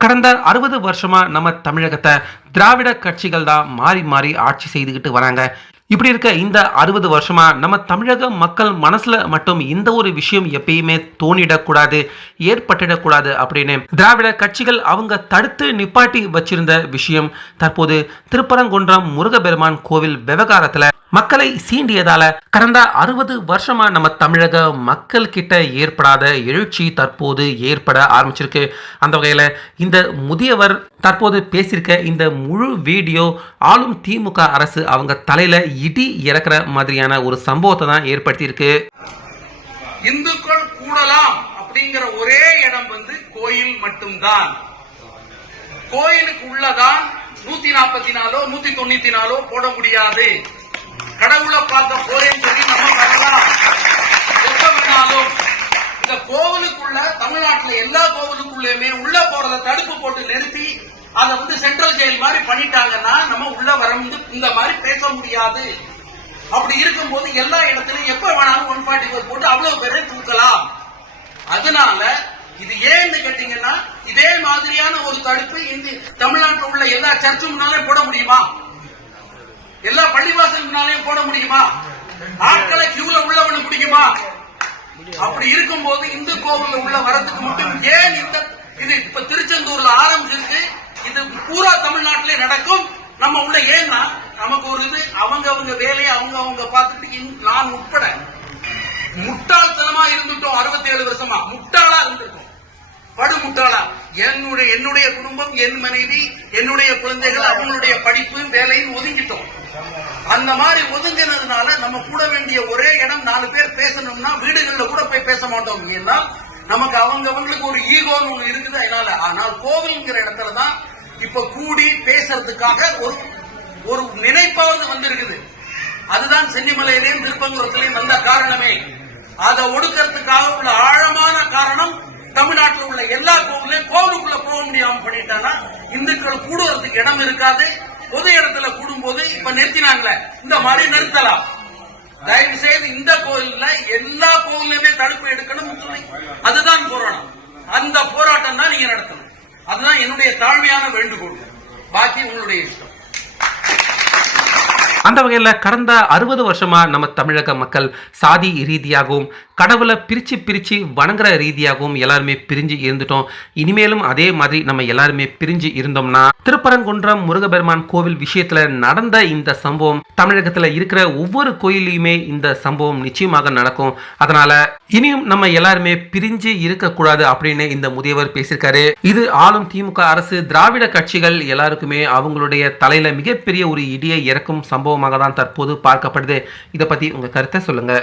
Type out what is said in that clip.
கடந்த அறுபது வருஷமா நம்ம தமிழகத்தை திராவிட கட்சிகள் தான் மாறி மாறி ஆட்சி செய்துக்கிட்டு வராங்க. இப்படி இருக்க இந்த அறுபது வருஷமா நம்ம தமிழக மக்கள் மனசுல மட்டும் இந்த ஒரு விஷயம் எப்பயுமே தோணிடக்கூடாது ஏற்பட்டிடக்கூடாது அப்படின்னு திராவிட கட்சிகள் அவங்க தடுத்து நிப்பாட்டி வச்சிருந்த விஷயம் தற்போது திருப்பரங்குன்றம் முருகபெருமான் கோவில் விவகாரத்துல மக்களை சீண்டியதால கடந்த அறுபது வருஷமா நம்ம தமிழக மக்கள் கிட்ட ஏற்படாத எழுச்சி தற்போது ஏற்பட ஆரம்பிச்சிருக்கு. அந்த வகையில இந்த முதியவர் தற்போது பேசியிருக்க இந்த முழு வீடியோ ஆளும் திமுக அரசு அவங்க தலையில இடி இறக்குற மாதிரியான ஒரு சம்பவத்தை தான் ஏற்படுத்தியிருக்கு. இந்துக்கள் கூடலாம் அப்படிங்கிற ஒரே இடம் வந்து கோயில் மட்டும்தான். கோயிலுக்கு உள்ளதான் நூத்தி நாற்பத்தி நாலோ நூத்தி தொண்ணூத்தி நாலோ போட முடியாது. கடவுளை பார்க்க போறேன்னு சொல்லி நம்ம வரலாம் எப்ப வேணாலும் இந்த கோவிலுக்குள்ள தமிழ்நாட்டுல எல்லா கோவிலுக்குள்ளயுமே உள்ள போறத தடுப்பு போட்டு நிறுத்தி அதை வந்து சென்ட்ரல் ஜெயில் மாதிரி பண்ணிட்டாங்கன்னா நம்ம உள்ள வர இந்த மாதிரி பேச முடியாது. அப்படி இருக்கும்போது எல்லா இடத்துலயும் எப்ப வேணாலும் ஒன் ஃபார்ட்டி ஃபோர் போட்டு அவ்வளவு பேரை தூக்கலாம். அதனால இது ஏன்னு கேட்டீங்கன்னா இதே மாதிரியான ஒரு தடுப்பு இந்த தமிழ்நாட்டில் உள்ள எல்லா சர்ச்சு முன்னாலே போட முடியுமா? எல்லா பள்ளிவாசல் முன்னாலேயும் போட முடியுமா? ஆட்களை கியூல உள்ள பண்ண முடியுமா? அப்படி இருக்கும்போது இந்து கோவில் உள்ள வரதுக்கு மட்டும் ஏன் இந்த இது இப்ப திருச்செந்தூர்ல ஆரம்பிச்சிருக்கு? இது பூரா தமிழ்நாட்டிலே நடக்கும். நம்ம உள்ள ஏன்னா நமக்கு ஒரு இது அவங்க அவங்க வேலையை அவங்க அவங்க பார்த்துட்டு இன்- நான் உட்பட முட்டாள்தனமா இருந்துட்டோம் 67 வருஷமா. முட்டாளா இருந்திருக்கோம். படு முட்டாளா என்னுடைய என்னுடைய குடும்பம் என் மனைவி என்னுடைய குழந்தைகள் அவங்களுடைய படிப்பு வேலையும் ஒதுங்கிட்டோம். அந்த மாதிரி ஒதுங்கினதுனால நம்ம கூட வேண்டிய ஒரே இடம் நாலு பேர் பேசணும்னா வீடுகளில் கூட போய் பேச மாட்டோம். ஏன்னா நமக்கு அவங்க அவங்களுக்கு ஒரு ஈகோன்னு ஒன்று இருக்குது அதனால. ஆனால் கோவில்ங்கிற இடத்துல தான் இப்ப கூடி பேசுறதுக்காக ஒரு ஒரு நினைப்பாவது வந்திருக்குது. அதுதான் சென்னிமலையிலேயும் திருப்பங்குளத்திலேயும் வந்த காரணமே. அதை ஒடுக்கிறதுக்காக உள்ள ஆழமான காரணம் தமிழ்நாட்டில் உள்ள எல்லா உடனே கோவிலுக்குள்ள போக முடியாம பண்ணிட்டானா? இந்துக்கள் கூடுவதற்கு இடம் இருக்காது. பொது இடத்துல கூடும்போது இப்ப நிறுத்தினாங்களே இந்த மாதிரி நிறுத்தலாம். தயவு செய்து இந்த கோயில்ல எல்லா கோவிலுமே தடுப்பு எடுக்கணும் சொல்லி அதுதான் போராட்டம். அந்த போராட்டம் தான் நீங்க நடத்தணும். அதுதான் என்னுடைய தாழ்மையான வேண்டுகோள். பாக்கி உங்களுடைய இஷ்டம். அந்த வகையில் கடந்த அறுபது வருஷமா நம்ம தமிழக மக்கள் சாதி ரீதியாகவும் கடவுளை பிரித்து பிரித்து வணங்குற ரீதியாகவும் எல்லாருமே பிரிஞ்சு இருந்துட்டோம். இனிமேலும் அதே மாதிரி நம்ம எல்லாருமே பிரிஞ்சு இருந்தோம்னா திருப்பரங்குன்றம் முருகபெருமான் கோவில் விஷயத்துல நடந்த இந்த சம்பவம் தமிழகத்துல இருக்கிற ஒவ்வொரு கோயிலையுமே இந்த சம்பவம் நிச்சயமாக நடக்கும். அதனால இனியும் நம்ம எல்லாருமே பிரிஞ்சு இருக்கக்கூடாது அப்படின்னு இந்த முதியவர் பேசியிருக்காரு. இது ஆளும் திமுக அரசு திராவிட கட்சிகள் எல்லாருக்குமே அவங்களுடைய தலையில மிகப்பெரிய ஒரு இடியை இறக்கும் சம்பவம் சம்பவமாக தான் தற்போது பார்க்கப்படுது. இதை பற்றி உங்க கருத்தை சொல்லுங்க.